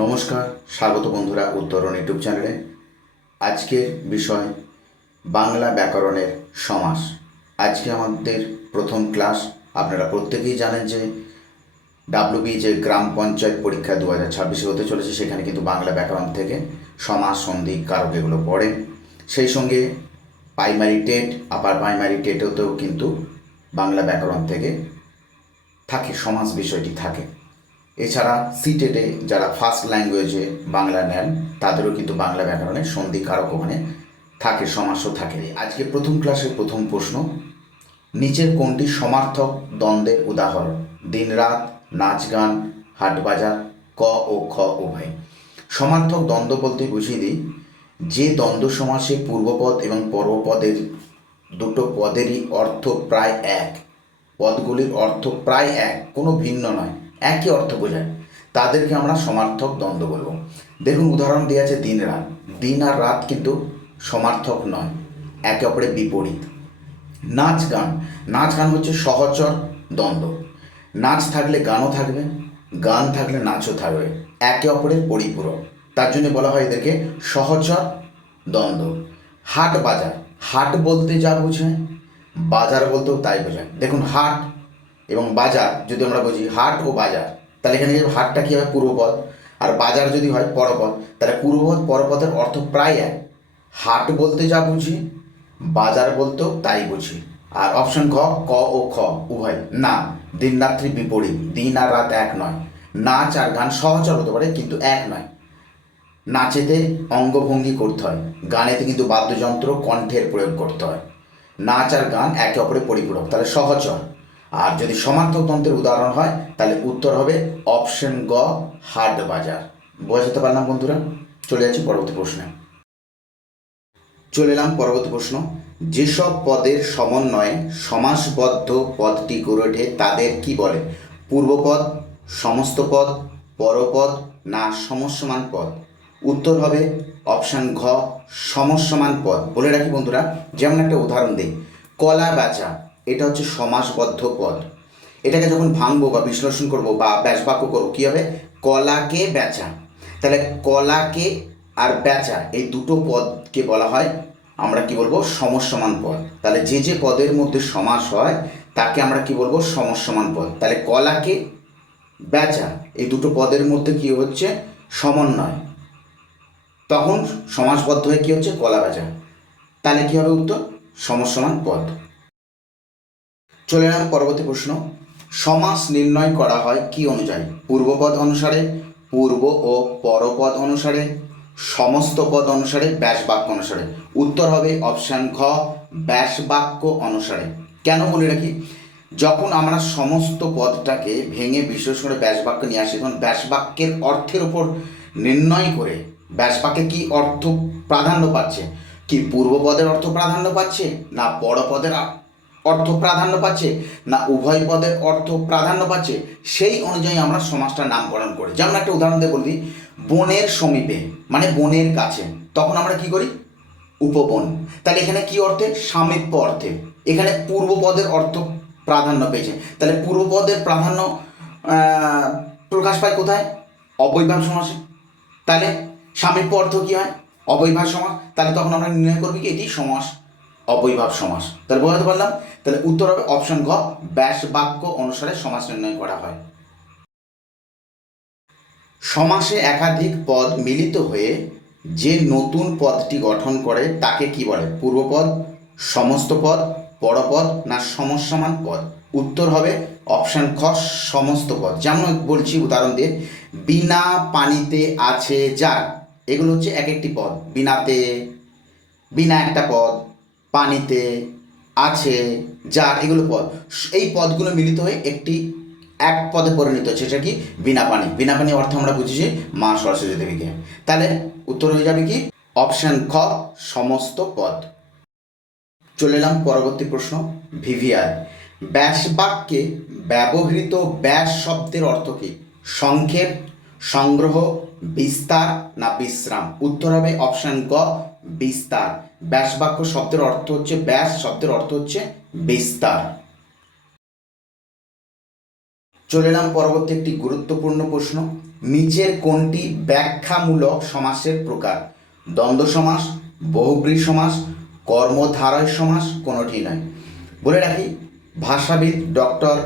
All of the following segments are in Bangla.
নমস্কার, স্বাগত বন্ধুরা উত্তরণ ইউটিউব চ্যানেলে। আজকের বিষয় বাংলা ব্যাকরণের সমাস। আজকে আমাদের প্রথম ক্লাস। আপনারা প্রত্যেকেই জানেন যে ডাব্লিউবি যে গ্রাম পঞ্চায়েত পরীক্ষা 2026 হতে চলেছে, সেখানে কিন্তু বাংলা ব্যাকরণ থেকে সমাস, সন্ধি, কারক এগুলো পড়ে। সেই সঙ্গে প্রাইমারি টেট, আপার প্রাইমারি টেটেও কিন্তু বাংলা ব্যাকরণ থেকে থাকে, সমাস বিষয়টি থাকে। এছাড়া সিটেটে যারা ফার্স্ট ল্যাঙ্গুয়েজে বাংলা নেন তাদেরও কিন্তু বাংলা ব্যাকরণে সন্ধি, কারক ওখানে থাকে, সমাসও থাকে। আজকে প্রথম ক্লাসের প্রথম প্রশ্ন, নিচের কোনটি সমার্থক দ্বন্দ্বের উদাহরণ? দিন রাত, নাচ গান, হাট বাজার, ক ও খ উভয়। সমার্থক দ্বন্দ্ব বলতে বুঝিয়ে দিই, যে দ্বন্দ্ব সমাসে পূর্বপদ এবং পরপদের দুটো পদেরই অর্থ প্রায় এক, পদগুলির অর্থ প্রায় এক, কোনো ভিন্ন নয়, একই অর্থ বোঝায়, তাদেরকে আমরা সমার্থক দ্বন্দ্ব বলবো। দেখুন, উদাহরণ দেওয়া আছে দিন রাত। দিন আর রাত কিন্তু সমার্থক নয়, একে অপরের বিপরীত। নাচ গান, নাচ গান হচ্ছে সহচর দ্বন্দ্ব। নাচ থাকলে গানও থাকবে, গান থাকলে নাচও থাকবে, একে অপরের পরিপূরক, তার জন্য বলা হয় এদেরকে সহচর দ্বন্দ্ব। হাট বাজার, হাট বলতে যা বোঝায় বাজার বলতেও তাই বোঝায়। দেখুন, হাট এবং বাজার যদি আমরা বুঝি, হাট ও বাজার, তাহলে এখানে হাটটা কী হয়? পূর্বপদ। আর বাজার যদি হয় পরপদ, তাহলে পূর্বপদ পরপদের অর্থ প্রায় এক। হাট বলতে যা বুঝি বাজার বলতেও তাই বুঝি। আর অপশন খ, ক ও খ উভয়। না, দিন রাত্রি বিপরীত, দিন আর রাত এক নয়। নাচ আর গান সহচর হতে পারে কিন্তু এক নয়। নাচেতে অঙ্গভঙ্গি করতে হয়, গানেতে কিন্তু বাদ্যযন্ত্র, কণ্ঠের প্রয়োগ করতে হয়। নাচ আর গান একে অপরের পরিপূরক, তাহলে সহচর। আর যদি সমার্থক তন্ত্রের উদাহরণ হয় তাহলে উত্তর হবে অপশন গ, হাট বাজার। বোঝাতে পারলাম বন্ধুরা? চলে যাচ্ছি পরবর্তী প্রশ্নে। চলে এলাম পরবর্তী প্রশ্ন, যেসব পদের সমন্বয়ে সমাসবদ্ধ পদটি গড়ে ওঠে তাদের কি বলে? পূর্বপদ, সমস্ত পদ, পরপদ না সমস্যমান পদ? উত্তর হবে অপশান ঘ, সমস্যমান পদ। বলে রাখি বন্ধুরা, যেমন একটা উদাহরণ দিই, কলা বেচা, এটা হচ্ছে সমাসবদ্ধ পদ। এটাকে যখন ভাঙবো বা বিশ্লেষণ করবো বা ব্যাসবাক্য করবো, কী হবে? কলাকে বেচা। তাহলে কলাকে আর বেচা এই দুটো পদকে বলা হয়, আমরা কি বলবো? সমস্যমান পদ। তাহলে যে যে পদের মধ্যে সমাস হয় তাকে আমরা কি বলবো? সমস্যমান পদ। তাহলে কলাকে বেচা এই দুটো পদের মধ্যে কি হচ্ছে? সমন্বয়, তখন সমাসবদ্ধ হয়ে কি হচ্ছে? কলা বেচা। তাহলে কি হবে উত্তর? সমস্যমান পদ। চলে এলাম পরবর্তী প্রশ্ন, সমাস নির্ণয় করা হয় কি অনুযায়ী? পূর্বপদ অনুসারে, পূর্ব ও পরপদ অনুসারে, সমস্ত পদ অনুসারে, ব্যাসবাক্য অনুসারে? উত্তর হবে অপশান ঘ, ব্যাসবাক্য অনুসারে। কেন বলে রাখি, যখন আমরা সমস্ত পদটাকে ভেঙে বিশেষ করে ব্যাসবাক্য নিয়ে আসি, তখন ব্যাসবাক্যের অর্থের উপর নির্ণয় করে ব্যাসবাক্যে কি অর্থ প্রাধান্য পাচ্ছে, কি পূর্বপদের অর্থ প্রাধান্য পাচ্ছে, না পরপদের অর্থ প্রাধান্য পাচ্ছে, না উভয় পদের অর্থ প্রাধান্য পাচ্ছে, সেই অনুযায়ী আমরা সমাসটার নামকরণ করি। যেমন একটা উদাহরণ দিয়ে বলি, বনের সমীপে মানে বনের কাছে, তখন আমরা কি করি? উপবন। তাহলে এখানে কি অর্থে? সামীপ্য অর্থে। এখানে পূর্বপদের অর্থ প্রাধান্য পেয়েছে, তাহলে পূর্বপদের প্রাধান্য প্রকাশ পায় কোথায়? অব্যয়ভাব সমাসে। তাহলে সামীপ্য অর্থ কি হয়? অব্যয়ভাব সমাস। তাহলে তখন আমরা নির্ণয় করবি কি এটি সমাস, অব্যয়ভাব সমাস। তাহলে বোঝাতে পারলাম? তাহলে উত্তর হবে অপশন ঘ, ব্যাসবাক্য অনুসারে সমাস নির্ণয় করা হয়। সমাসে একাধিক পদ মিলিত হয়ে যে নতুন পদটি গঠন করে তাকে কি বলে? পূর্বপদ, সমস্ত পদ, পরপদ না সমস্যমান পদ? উত্তর হবে অপশান খ, সমস্ত পদ। যেমন বলছি উদাহরণ দিয়ে, বিনা পানিতে আছে যার, এগুলো হচ্ছে এক একটি পদ। বিনাতে, বিনা একটা পদ, পানিতে, আছে, যার, এগুলো পদ। এই পদগুলো মিলিত হয়ে একটি এক পদে পরিণত হচ্ছে, সেটা কি? বিনা পানি। বিনা পানি অর্থ আমরা বুঝেছি মা সরস্বতী দেবীকে। তাহলে উত্তর হয়ে যাবে কি? অপশান খ, সমস্ত পদ। চলে এলাম পরবর্তী প্রশ্ন, ভিভিআর। ব্যাসবাক্যে ব্যবহৃত ব্যাস শব্দের অর্থ কি? সংক্ষেপ, সংগ্রহ, বিস্তার না বিশ্রাম? উত্তর হবে অপশান গ, বিস্তার। ব্যাসবাক্য শব্দের অর্থ হচ্ছে, ব্যাস শব্দের অর্থ হচ্ছে বিস্তার। চলে এলাম পরবর্তী একটি গুরুত্বপূর্ণ প্রশ্ন। নিচের কোনটি ব্যাখ্যামূলক সমাসের প্রকার? দ্বন্দ্ব সমাস, বহুব্রী সমাস, কর্মধারয় সমাস, কোনোটি নয়। বলে রাখি, ভাষাবিদ ডক্টর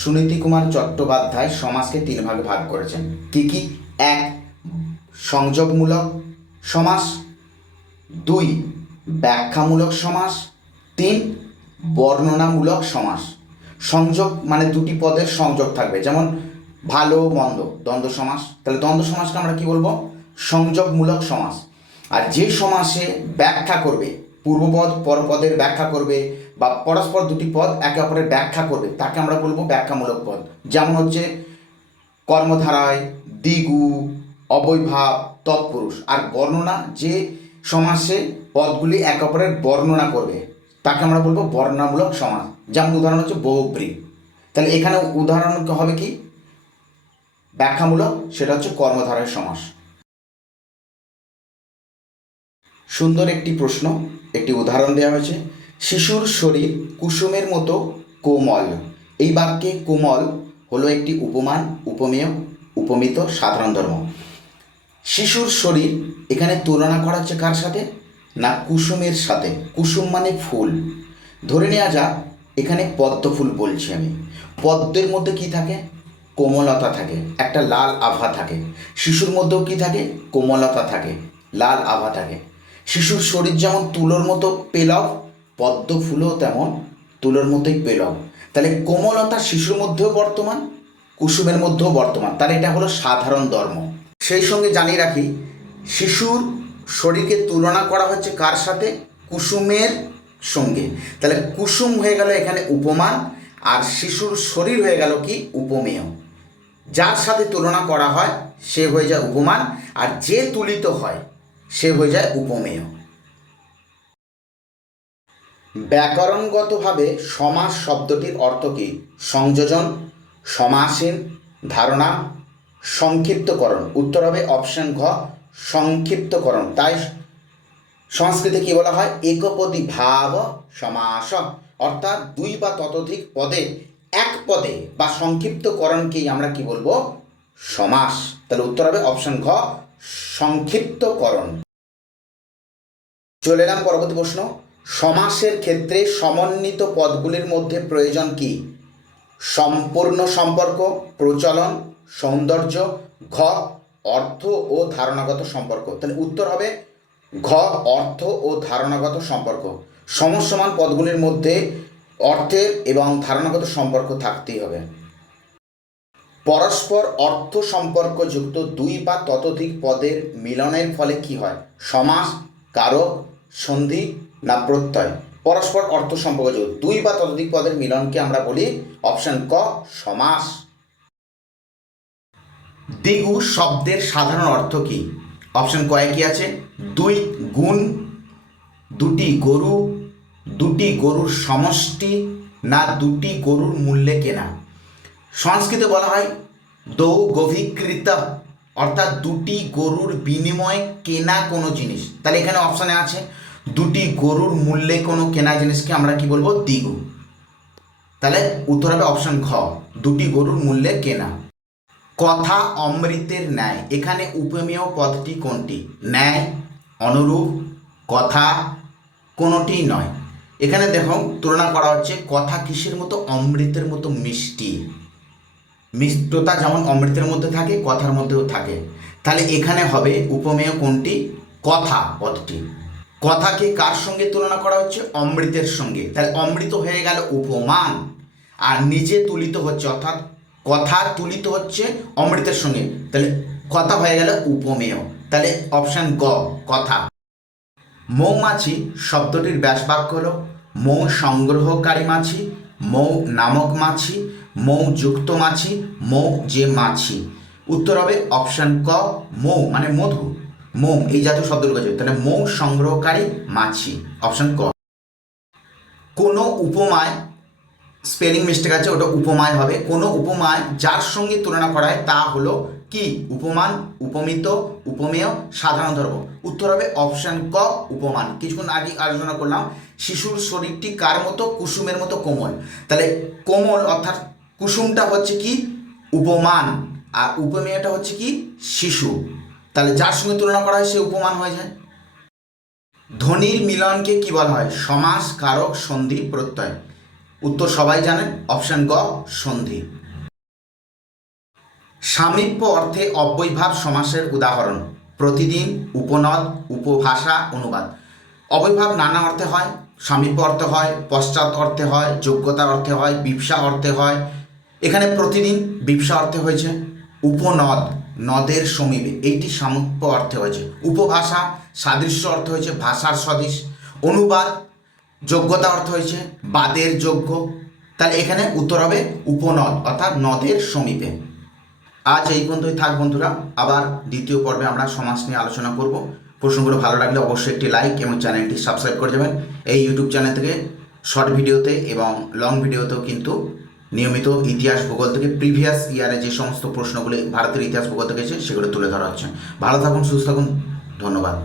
সুনীতি কুমার চট্টোপাধ্যায় সমাসকে 3 ভাগে ভাগ করেছেন। কি কি? 1 সংযোগমূলক সমাস, 2 ব্যাখ্যামূলক সমাস, 3 বর্ণনামূলক সমাস। সংযোগ মানে দুটি পদের সংযোগ থাকবে, যেমন ভালো মন্দ, দ্বন্দ্ব সমাস। তাহলে দ্বন্দ্ব সমাসকে আমরা কি বলবো? সংযোগমূলক সমাস। আর যে সমাসে ব্যাখ্যা করবে, পূর্বপদ পরপদের ব্যাখ্যা করবে বা পরস্পর দুটি পদ একে অপরের ব্যাখ্যা করবে, তাকে আমরা বলবো ব্যাখ্যামূলক পদ। যেমন হচ্ছে কর্মধারায়, দ্বিগু, অবয়ভাব, তৎপুরুষ। আর বর্ণনা, যে সমাসে পদগুলি একে অপরের বর্ণনা করবে, তাকে আমরা বলবো বর্ণনামূলক সমাস। যেমন উদাহরণ হচ্ছে বহুব্রী। তাহলে এখানে উদাহরণ হবে কি ব্যাখ্যামূলক? সেটা হচ্ছে কর্মধারয় সমাস। সুন্দর একটি প্রশ্ন, একটি উদাহরণ দেওয়া হয়েছে। শিশুর শরীর কুসুমের মতো কোমল। এই বাক্যে কোমল হলো একটি উপমান, উপমেয়, উপমিত, সাধারণ ধর্ম। শিশুর শরীর এখানে তুলনা করা হচ্ছে কার সাথে? না কুসুমের সাথে। কুসুম মানে ফুল। ধরে নেওয়া যাক এখানে পদ্ম ফুল বলছি আমি। পদ্মের মধ্যে কি থাকে? কোমলতা থাকে, একটা লাল আভা থাকে। শিশুর মধ্যেও কি থাকে? কোমলতা থাকে, লাল আভা থাকে। শিশুর শরীর যেমন তুলোর মতো পেলব, পদ্ম ফুলও তেমন তুলোর মতোই পেলব। তাহলে কোমলতা শিশুর মধ্যেও বর্তমান, কুসুমের মধ্যেও বর্তমান। তাহলে এটা হলো সাধারণ ধর্ম। সেই সঙ্গে জানিয়ে রাখি, শিশুর শরীরকে তুলনা করা হচ্ছে কার সাথে? কুসুমের সঙ্গে। তাহলে কুসুম হয়ে গেল এখানে উপমান, আর শিশুর শরীর হয়ে গেল কি? উপমেয়। যার সাথে তুলনা করা হয় সে হয়ে যায় উপমান, আর যে তুলিত হয় সে হয়ে যায় উপমেয়। ব্যাকরণগতভাবে সমাস শব্দটির অর্থ কী? সংযোজন, সমাসীন, ধারণা, সংক্ষিপ্তকরণ। উত্তর হবে অপশন ঘ, সংক্ষিপ্তকরণ। তাই সংস্কৃতে কি বলা হয়? একপদী ভাব সমাস, অর্থাৎ 2 বা ততোধিক পদে এক পদে বা সংক্ষিপ্তকরণকেই আমরা কি বলবো? সমাস। তাহলে উত্তর হবে অপশন ঘ, সংক্ষিপ্তকরণ। চলে এলাম পরবর্তী প্রশ্ন। সমাসের ক্ষেত্রে সমন্বিত পদগুলির মধ্যে প্রয়োজন কি? সম্পূর্ণ সম্পর্ক, প্রচলন, সৌন্দর্য, ঘ অর্থ ও ধারণাগত সম্পর্ক। তাহলে উত্তর হবে ঘ, অর্থ ও ধারণাগত সম্পর্ক। সমসমান পদগুলির মধ্যে অর্থের এবং ধারণাগত সম্পর্ক থাকতেই হবে। পরস্পর অর্থ সম্পর্কযুক্ত 2 বা ততোধিক পদের মিলনের ফলে কি হয়? সমাস, কারক, সন্ধি না প্রত্যয়? পরস্পর অর্থ সম্পর্কযুক্ত 2 বা ততোধিক পদের মিলনকে আমরা বলি অপশন ক, সমাস। দ্বিগু শব্দের সাধারণ অর্থ কি? অপশন কয়ে কি আছে? 2 গুণ, 2টি গরু, 2টি গরুর সমষ্টি, না 2টি গরুর মূল্যে কেনা? সংস্কৃতে বলা হয় দৌ গভীকৃত, অর্থাৎ 2টি গরুর বিনিময়ে কেনা কোনো জিনিস। তাহলে এখানে অপশানে আছে 2টি গরুর মূল্যে কোনো কেনা জিনিসকে আমরা কি বলবো? দ্বিগু। তাহলে উত্তর হবে অপশন ঘ, 2টি গরুর মূল্যে কেনা। কথা অমৃতের ন্যায়, এখানে উপমেয় পদটি কোনটি? ন্যায়, অনুরূপ, কথা, কোনোটি নয়। এখানে দেখো তুলনা করা হচ্ছে কথা কিসের মতো? অমৃতের মতো মিষ্টি। মিষ্টতা যেমন অমৃতের মধ্যে থাকে, কথার মধ্যেও থাকে। তাহলে এখানে হবে উপমেয় কোনটি? কথা পদটি। কথাকে কার সঙ্গে তুলনা করা হচ্ছে? অমৃতের সঙ্গে। তাহলে অমৃত হয়ে গেল উপমান, আর নিজে তুলিত হচ্ছে, অর্থাৎ কথা তুলিত হচ্ছে অমৃতের সঙ্গে। তাহলে কথা হয়ে গেল উপমেয়। তাহলে অপশন গ, কথা। মৌমাছি শব্দটির ব্যাসবাক্য হল মৌ সংগ্রহকারী মাছি, মৌ নামক মাছি, মৌ যুক্ত মাছি, মৌ যে মাছি। উত্তর হবে অপশন ক, মৌ মানে মধু, মৌ এই জাতীয় শব্দ রয়েছে। তাহলে মৌ সংগ্রহকারী মাছি, অপশন ক। কোনো উপমায় স্পেলিং মিস্টেক আছে, ওটা উপমায় হবে। কোনো উপমায় যার সঙ্গে তুলনা করা হয় তা হলো কি? উপমান, উপমিত, উপমেয়, সাধারণ ধর্ম। উত্তর হবে অপশন ক, উপমান। কিছুক্ষণ আগে আলোচনা করলাম শিশুর শরীরটি কার মতো? কুসুমের মতো কোমল। তাহলে কোমল অর্থাৎ কুসুমটা হচ্ছে কি? উপমান, আর উপমেয়টা হচ্ছে কি শিশু, তাহলে যার সঙ্গে তুলনা করা হয় সে উপমান হয়ে যায়। ধ্বনির মিলনকে কি বলা হয়? সমাস, কারক, সন্ধি, প্রত্যয়। উত্তর সবাই জানেন, অপশন গ সন্ধি। সামীপ্য অর্থে অব্যয়ভাব সমাসের উদাহরণ। প্রতিদিন, উপনদ, উপভাষা, অনুবাদ। অব্যয়ভাব নানা অর্থে হয়, সামীপ্য অর্থে হয়, পশ্চাৎ অর্থে হয়, যোগ্যতার অর্থে হয়, বিপসা অর্থে হয়। এখানে প্রতিদিন বিপসা অর্থে হয়েছে, উপনদ নদের সমীপে এইটি সামীপ্য অর্থে হয়েছে, উপভাষা সাদৃশ্য অর্থ হয়েছে ভাষার সদৃশ, অনুবাদ যোগ্যতা অর্থ হয়েছে বাদের যোগ্য। তাহলে এখানে উত্তর হবে উপনদ অর্থাৎ নদের সমীপে। আজ এই পর্যন্তই থাক বন্ধুরা, আবার দ্বিতীয় পর্বে আমরা সমাস নিয়ে আলোচনা করব। প্রশ্নগুলো ভালো লাগলে অবশ্যই একটি লাইক এবং চ্যানেলটি সাবস্ক্রাইব করে যাবেন। এই ইউটিউব চ্যানেল থেকে শর্ট ভিডিওতে এবং লং ভিডিওতেও কিন্তু নিয়মিত ইতিহাস ভূগোল থেকে প্রিভিয়াস ইয়ারে যে সমস্ত প্রশ্নগুলি ভারতের ইতিহাস ভূগোল থেকে এসেছে সেগুলো তুলে ধরা হচ্ছে। ভালো থাকুন, সুস্থ থাকুন, ধন্যবাদ।